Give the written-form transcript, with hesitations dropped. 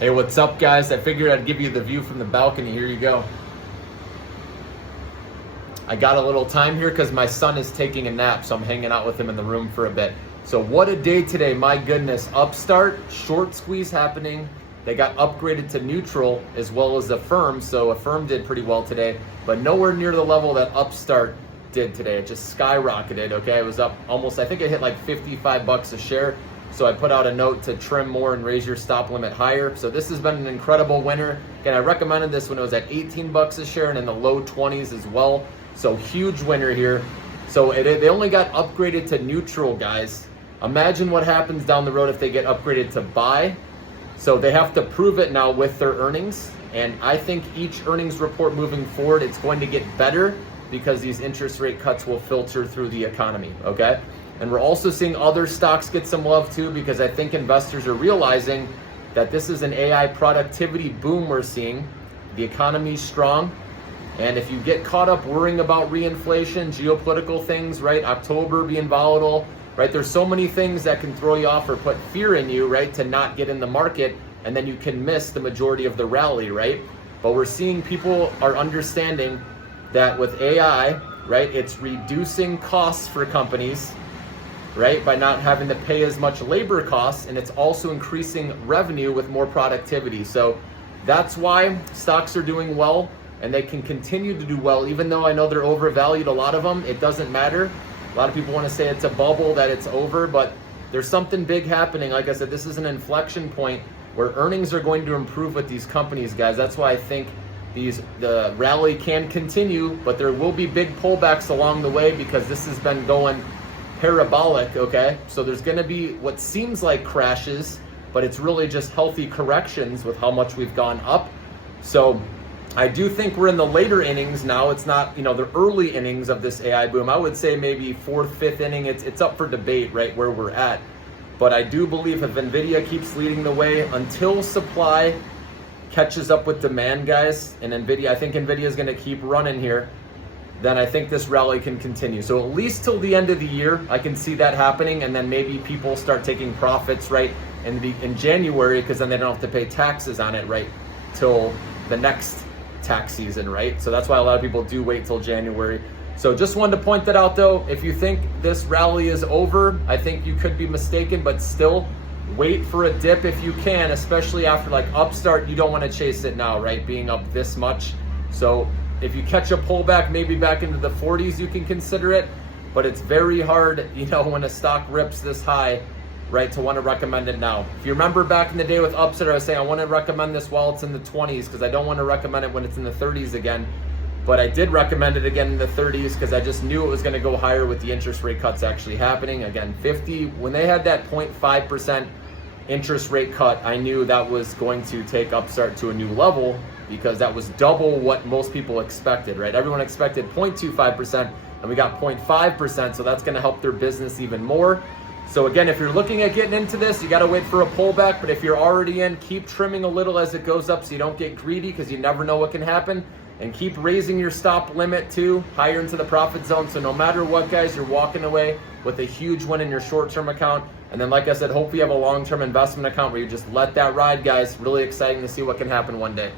Hey, what's up, guys? I figured I'd give you the view from the balcony. Here you go. I got a little time here because my son is taking a nap, so I'm hanging out with him in the room for a bit. So what a day today, my goodness. Upstart, short squeeze happening. They got upgraded to neutral as well as Affirm, so Affirm did pretty well today, but nowhere near the level that Upstart did today. It just skyrocketed, okay? It was up almost, I think it hit like 55 bucks a share. So I put out a note to trim more and raise your stop limit higher. So this has been an incredible winner. Again, I recommended this when it was at 18 bucks a share and in the low 20s as well. So huge winner here. So they only got upgraded to neutral, guys. Imagine what happens down the road if they get upgraded to buy. So they have to prove it now with their earnings. And I think each earnings report moving forward, it's going to get better because these interest rate cuts will filter through the economy, okay? And we're also seeing other stocks get some love too, because I think investors are realizing that this is an AI productivity boom we're seeing. The economy's strong. And if you get caught up worrying about reinflation, geopolitical things, right? October being volatile, right? There's so many things that can throw you off or put fear in you, right? To not get in the market, and then you can miss the majority of the rally, right? But we're seeing people are understanding that with AI, right? It's reducing costs for companies, right? By not having to pay as much labor costs, and it's also increasing revenue with more productivity. So that's why stocks are doing well, and they can continue to do well, even though I know they're overvalued, a lot of them. It doesn't matter. A lot of people want to say it's a bubble, that it's over, but there's something big happening. Like I said, this is an inflection point where earnings are going to improve with these companies, guys. That's why I think the rally can continue, but there will be big pullbacks along the way because this has been going parabolic, okay? So there's gonna be what seems like crashes, but it's really just healthy corrections with how much we've gone up. So I do think we're in the later innings now. It's not, the early innings of this AI boom. I would say maybe fourth, fifth inning. It's up for debate, right, where we're at. But I do believe if NVIDIA keeps leading the way until supply catches up with demand, guys, and I think NVIDIA is gonna keep running here, then I think this rally can continue. So at least till the end of the year, I can see that happening, and then maybe people start taking profits, right, in January, because then they don't have to pay taxes on it, right, till the next tax season, right? So that's why a lot of people do wait till January. So just wanted to point that out though. If you think this rally is over, I think you could be mistaken, but still wait for a dip if you can, especially after like Upstart. You don't want to chase it now, right? Being up this much. So if you catch a pullback, maybe back into the 40s, you can consider it, but it's very hard, when a stock rips this high, right, to want to recommend it now. If you remember back in the day with Upstart, I was saying I want to recommend this while it's in the 20s because I don't want to recommend it when it's in the 30s again. But I did recommend it again in the 30s because I just knew it was going to go higher with the interest rate cuts actually happening. Again, 50, when they had that 0.5% interest rate cut, I knew that was going to take Upstart to a new level because that was double what most people expected, right? Everyone expected 0.25% and we got 0.5%, so that's going to help their business even more. So again, if you're looking at getting into this, you got to wait for a pullback, but if you're already in, keep trimming a little as it goes up so you don't get greedy because you never know what can happen, and keep raising your stop limit too, higher into the profit zone. So no matter what, guys, you're walking away with a huge win in your short-term account. And then, like I said, hopefully you have a long-term investment account where you just let that ride, guys. Really exciting to see what can happen one day.